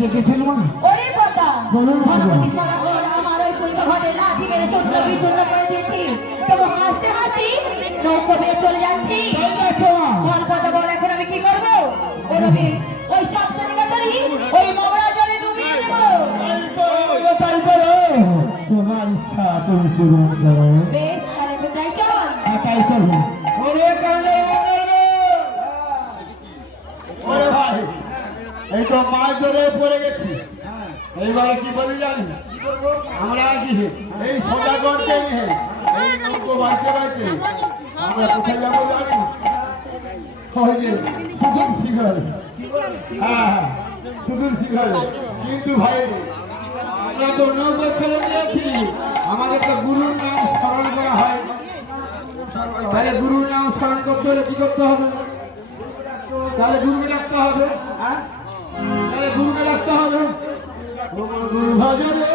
দেখেছিলাম ওরে বাবা বলুন আমার ওই কুইটা ঘরে লাঠি মেরে চোদ্দ বিচূর্ণ করে দিচ্ছি তবু হাসতে হাসি নৌকো বেয়ে চলে যাচ্ছি কোন কথা বল এখন আমি কি করবো ওরবি ওই সপ্তমিকা ধরি ওই মগরা জলে ডুবিয়ে দেবো তোমার ইচ্ছা তুমি পূরণ করো বেশ তাহলে তো যাই চল একাই চলো ওরে কালে ওরে ভাই এই তো মাছ ধরে পড়ে গেছি এইবারে কি বলি জানি আমরা কি এই সোজা করতে নিয়ে এই নৌকো বাঁচতে বাঁচতে আমরা কোথায় যাবো জানি ওই যে সুদূর শিখর হ্যাঁ সুদূর শিখর কিন্তু ভাই আমরা তো নৌকো ছেড়ে দিয়েছি আমাদের তো গুরুর নাম স্মরণ করা হয় তাহলে গুরুর নাম স্মরণ করতে হলে কি করতে হবে তাহলে গুরুকে রাখতে হবে হ্যাঁ তাহলে গুরুকে রাখতে হবে গুরু ভজনে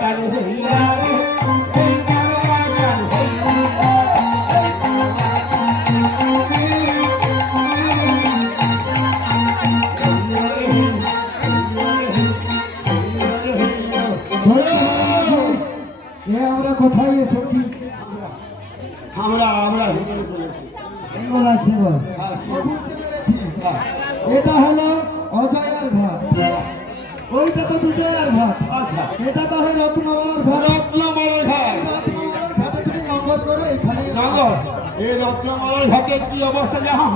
টানে হইয়া রে, এই কারোয়া টানে হইয়া। আমরা কোথায় এসেছি? আমরা বেঙ্গল আসছি বল। এটা হলো অজয়ের ঘর, ওইটা তো বিজয়ের ঘর, আচ্ছা এটা তো হয় রত্নমালার ঘর। রত্নমালা ঘাট রত্নমালার ঘাটে তুমি নগর করো, এখানে নগর এই রত্নমালা ঘাটের কি অবস্থা জানো?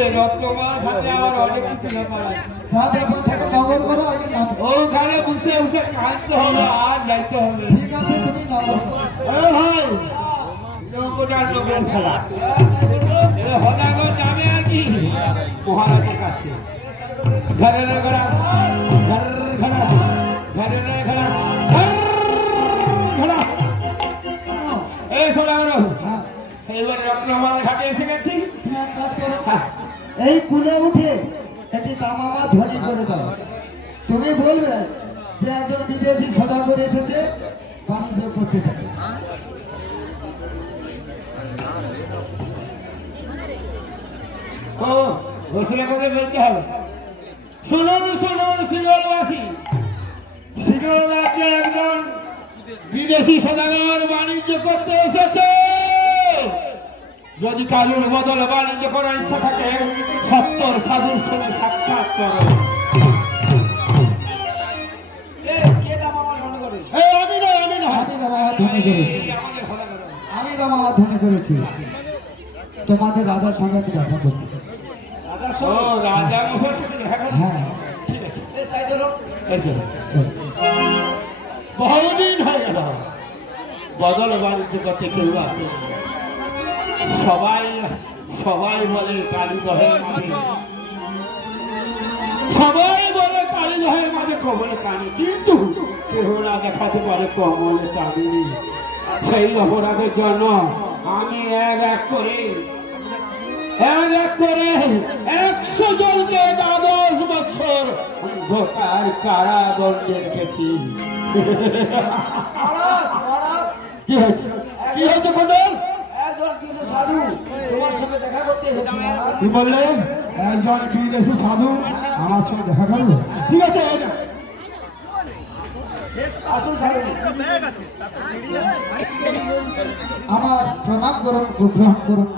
এই রত্নমালা ঘাটে আমার অনেক কিছু ব্যাপার আছে। সাথে এখন থেকে নগর করো, আগে নগর। ওখানে বসে বসে কাঁদতে হবে আর যাইতে হবে। ঠিক আছে, তুমি নগর করো। এ ভাই নৌকোটার লোকের খেলা হদাগর যাবে আর কি মহারাজের কাছে। ঘরে না ঘরা ঘর ঘরা ঘরে না ঘরা ঘরা এই সোনাগর হ্যাঁ, এবার রত্নমালা ঘাটে এসে গেছি। তুমি এক কাজ করো, এই কুলে উঠে এটি তামামা ধ্বনি করে দাও। তুমি বলবে যে একজন বিদেশি সদাগর এসেছে বাণিজ্য করতে থাকে। ও ঘোষণা করে বলতে হবে, শুনুন শুনুন শিলবাসী, শিলর রাজ্যে একজন বিদেশি সদাগর বাণিজ্য করতে এসেছে। যদি কালুর বদলে বাণিজ্য করার ইচ্ছা থাকে 70 সাধুর সঙ্গে সাক্ষাৎ করো। আমি নয় আমি তামামা ধ্বনি করেছি, আমাকে খোলা করো। আমি তামামা ধ্বনি করেছি। তোমাদের রাজার সঙ্গে আমি দেখা করতে চাই। ও রাজা মশাই সাথে দেখা করো। হ্যাঁ, ঠিক আছে এই চলো। চলো। বহুদিন হয়ে গেল বদল বাণিজ্য করতে কেউ আছে। সবাই সবাই বলে কালীদহের মাঝে, সবাই বলে কালীদহের মাঝে কবলে কানি, কিন্তু কেউ না দেখাতে পারে কমলে কানি। সেই অপরাধের জন্য আমি এক এক করে 100 জনকে 10 বছর অন্ধকার কারাদণ্ডে রেখেছি। কি হয়েছে কি হয়েছে বলুন? কি বললেন? একজন বিদেশি সাধু আমার সঙ্গে দেখা করবে? ঠিক আছে আমার প্রণাম করুন, গ্রহণ করুন।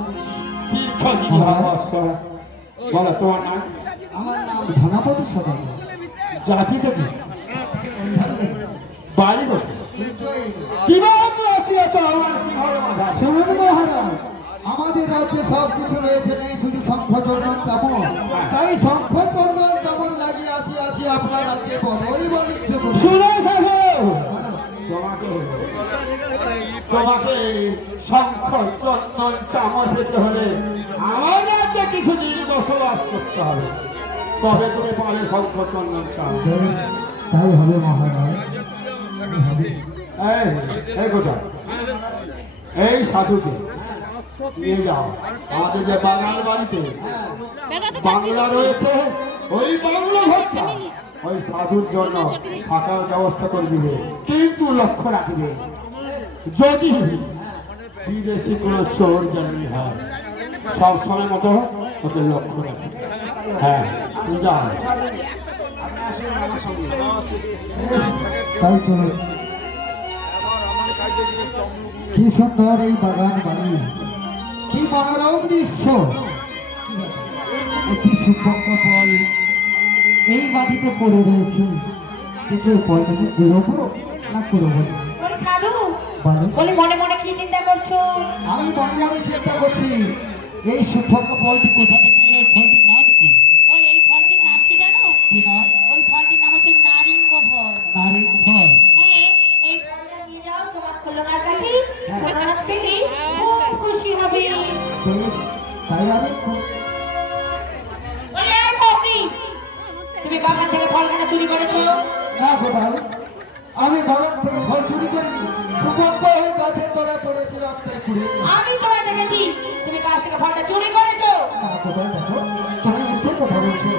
বলো তোমার নাম, আমার নাম ধনাপতি সদাগর। জাতিটা কি, বাড়ি কোথায়, কিভাবে আসিয়াছ আমার সিংহের মাথায়? শুনুন মহারাজ, আমাদের রাজ্যে সব কিছু রয়েছে, নেই শুধু শঙ্খ চন্দন চামন। তাই শঙ্খ চন্দন চামন লাগিয়ে আসি আপনার রাজ্যে বড়ই বাণিজ্য করছি। শুনো সাধু, তোমাকে তোমাকে শঙ্খ চন্দন চামচ পেতে হলে আমার রাজ্যে কিছুদিন বসবাস করতে হবে, তবে তুমি পারে শঙ্খ চন্দন চামচ। তাই হবে মহারাজ, তাই হবে। এই কোথা, এই সাধুকে নিয়ে যাও আমাদের যে বাঙাল বাড়িতে বাংলা রয়েছে, ওই বাংলা ঘরটা ওই সাধুর জন্য থাকার ব্যবস্থা করে দিবে, কিন্তু লক্ষ্য রাখবে যদি বিদেশি কোনো চোর জানি হয় সব সময় মতো ওকে লক্ষ্য রাখবে। হ্যাঁ যাও। তাই চলো। কি সুন্দর এই বাগান বাড়ি, কি মনোরম দৃশ্য, কি সুভঙ্গ ফল এই মাটিতে পড়ে রয়েছে। কিন্তু ফলটাকে বেরোবো না করবো? ওরে সাধু, বলো। বলে মনে মনে কি চিন্তা করছো? আমি মনে মনে চেষ্টা করছি এই সুভঙ্গ ফলটি কোথা থেকে এলো, এই ফলটির নাম কি? ওই এই ফলটির নাম কি জানো? কি নাম? ওই ফলটির নাম হচ্ছে নারিঙ্গ ফল। নারিং ফল। হ্যাঁ, এই ফলটা নিয়ে যাও তোমার খুলনার কাছে, খুলনার থেকে খুব খুশি হবে। বেশ, তাই আমি বলে এই কপি, তুমি বাগান থেকে ফল কেন চুরি করেছো? না গো ভাই, আমি বাগান থেকে ফল চুরি করিনি, সুগন্ধ হয়ে গাছের তলায় পড়েছিলাম তাই চুরি করেছি। আমি তোমায় দেখেছি তুমি গাছ থেকে ফলটা চুরি করেছো। না গো ভাই, দেখো তুমি মিথ্যে কথা বলছো।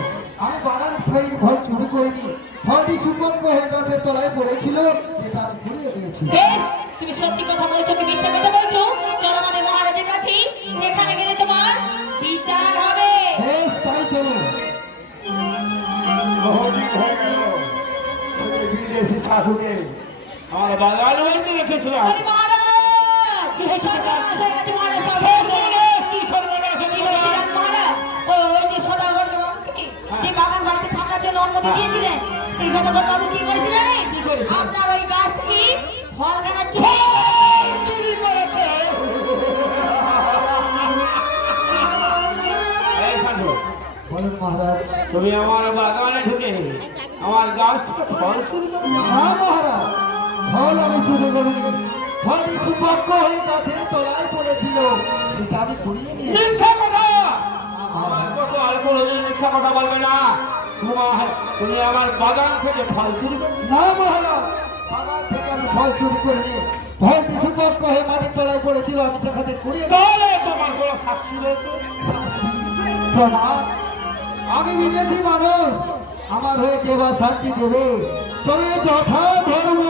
আমি বাগান থেকে ফল চুরি করিনি, ফলটি সুগন্ধ হয়ে গাছের তলায় তলায় পড়েছিল সেটা আমি ঘুরিয়ে দিয়েছি। বেশ, তুমি সত্যি কথা বলছো কি মিথ্যা কথা বলছো? চলো আমাদের মহারাজের কাছে, সেখানে গেলে তোমার বিচার হবে। বেশ, তাই চলো। বহুদিন হয়ে গেল ওই বিদেশি সাধুকে আমার বাগান বলতে রেখেছিলাম। আরে মহারাজ, কি সর্বনাশ হয়ে গেছে মহারাজ, কি সর্বনাশ হয়েছে বলছিলেন মহারাজ, ওই যে সদাগর বাবুকে যে বাগান বাড়িতে থাকার জন্য অনুমতি দিয়েছিলেন, সেই সদাগর বাবু কি বলছিলেন? আপনার ওই গাছ থেকে ফল খাওয়ার চুরি করেছে। এই সাধু, বলুন মহারাজ। তুমি আমার বাগানে ঢুকে আমার গাছ থেকে ফল চুরি করলে? না মহারাজ, ফল আমি চুরি করিনি। ফলটি সুপক্ষ হয়ে গাছের তলায় পড়েছিল সেটা আমি ঘুরিয়ে নিয়েছি। মিথ্যা কথা! আমার কত আর কোনোদিন মিথ্যা কথা বলবে না। তুমি আমার বাগান থেকে ফল চুরি করলে? না মহারাজ, বাগান থেকে আমি ফল চুরি করিনি। ফলটি সুপক্ষ হয়ে মাটির তলায় পড়েছিল, আমি সেখানে ঘুরিয়ে তাহলে তোমার কোনো শাস্তি রয়েছে। প্রমাণ। আমি বিদেশি মানুষ, আমার হয়ে কে বা শান্তি দেবে? তবে যথা ধর্ম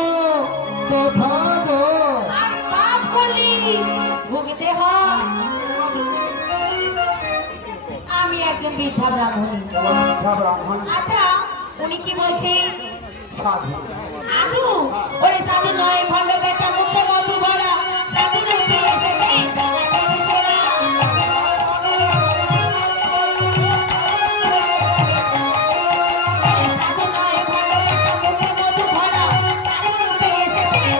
তথা আর পাপ করলি ভুগতে হয়। আমি একজন বৃদ্ধা ব্রাহ্মণ। ব্রাহ্মণ আচ্ছা, উনি কি বলছেন? সাধু। সাধু? ওরে সাধু নয়, ভণ্ড বেটা, মুখে মধু ভরা সাধু রূপে এসেছে। সাধু নয়, ভণ্ড বেটা, মুখে মধু ভরা সাধু রূপে এসেছে।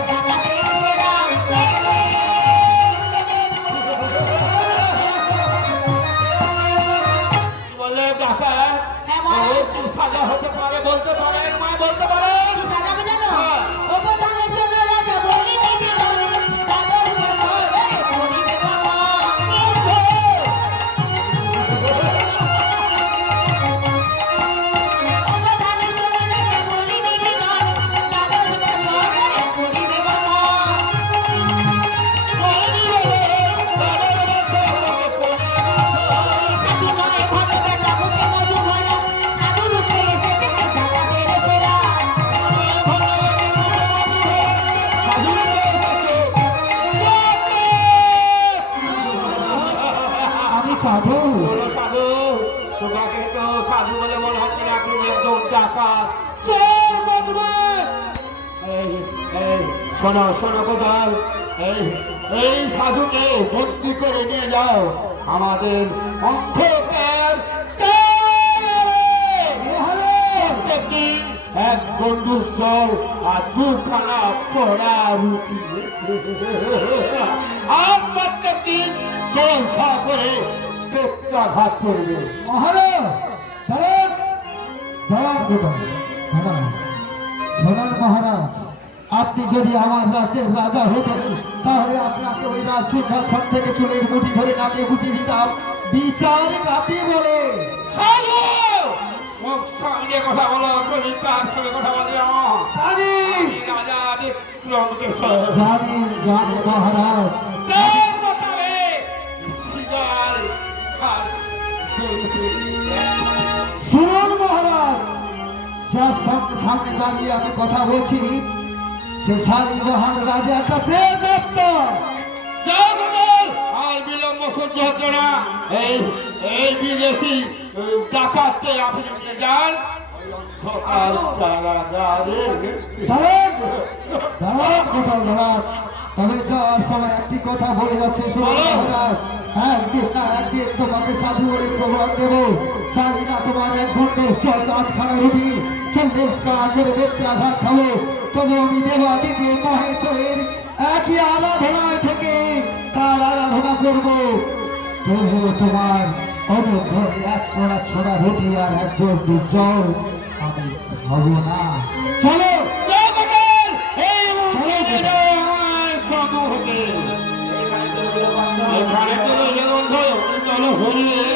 বললে কাকা হ্যাঁ, মহারাজ। কি সাজা হতে পারে বলতে পারেন? মায় বলতে পারে? কি সাজাবে জানো? উপধানেশ্বর রাজা বলি দিতে বলে, তারপর বলে, বলি দেব মা। আমি সাধু। বলো সাধু, তোমাকে তো সাধু বলে মনে হচ্ছে না, আপনি একদম ডাকাত। এই এই শোনো শোনো কোথাও, এই সাধুকে ভর্তি করে নিয়ে যাও আমাদের অন্ধকার প্রত্যেকদিন এক বন্ধুর জল আর দুখানা পড়া রুটি আর প্রত্যেকদিন জল খাওয়া করে পেটটা ভাত করবে। মহারাজ, দাঁড়ান, দাঁড়ান কোথায়? দাঁড়ান। শোনান মহারাজ, আপনি যদি আমার রাজ্যের রাজা হতেন তাহলে আপনাকে ওই রাজসিংহাসন থেকে চুলের মুঠি ধরে নামিয়ে গুছিয়ে দিতাম। বিচার কাকে বলে? সাধু! মুখ সামনে কথা বলো, শরীর কার সঙ্গে কথা বলে আমার? জানি, আমি রাজা বিক্রমকেশ্বর। জানি, জানি মহারাজ। তার মোতাবেক শিকার খাস শুনুন মহারাজ, যার সঙ্গে সামনে দাঁড়িয়ে আমি কথা বলছি যে শালী মহান রাজা একটা প্রেম দপ্তর। আর বিলম্ব সহ্য হচ্ছে না। এই বিদেশি ডাকাতকে আপনি নিয়ে যান। আর তারা দাঁড়ান, দাঁড়ান কোথাও দাঁড়ান। তবে যাওয়ার সময় একটি কথা বলে যাচ্ছে শুনুন মহারাজ। একদিন না একদিন তোমাকে সাধু বলে প্রভাব দেবো। জানি না তোমার এক ঘন্টা চল 8খানা রুটি 40 টাকা করে দেখতে আঘাত খাবো, তবে আমি দেবাদিকে মহেশ্বরের একই আরাধনায় থেকে তার আরাধনা করবো। তবু তোমার অনুগ্রহে এক কড়া ছোড়া রুটি আর এক বন্ধু জল আমি হব না। চলো এখানে তো চলো হরিয়ে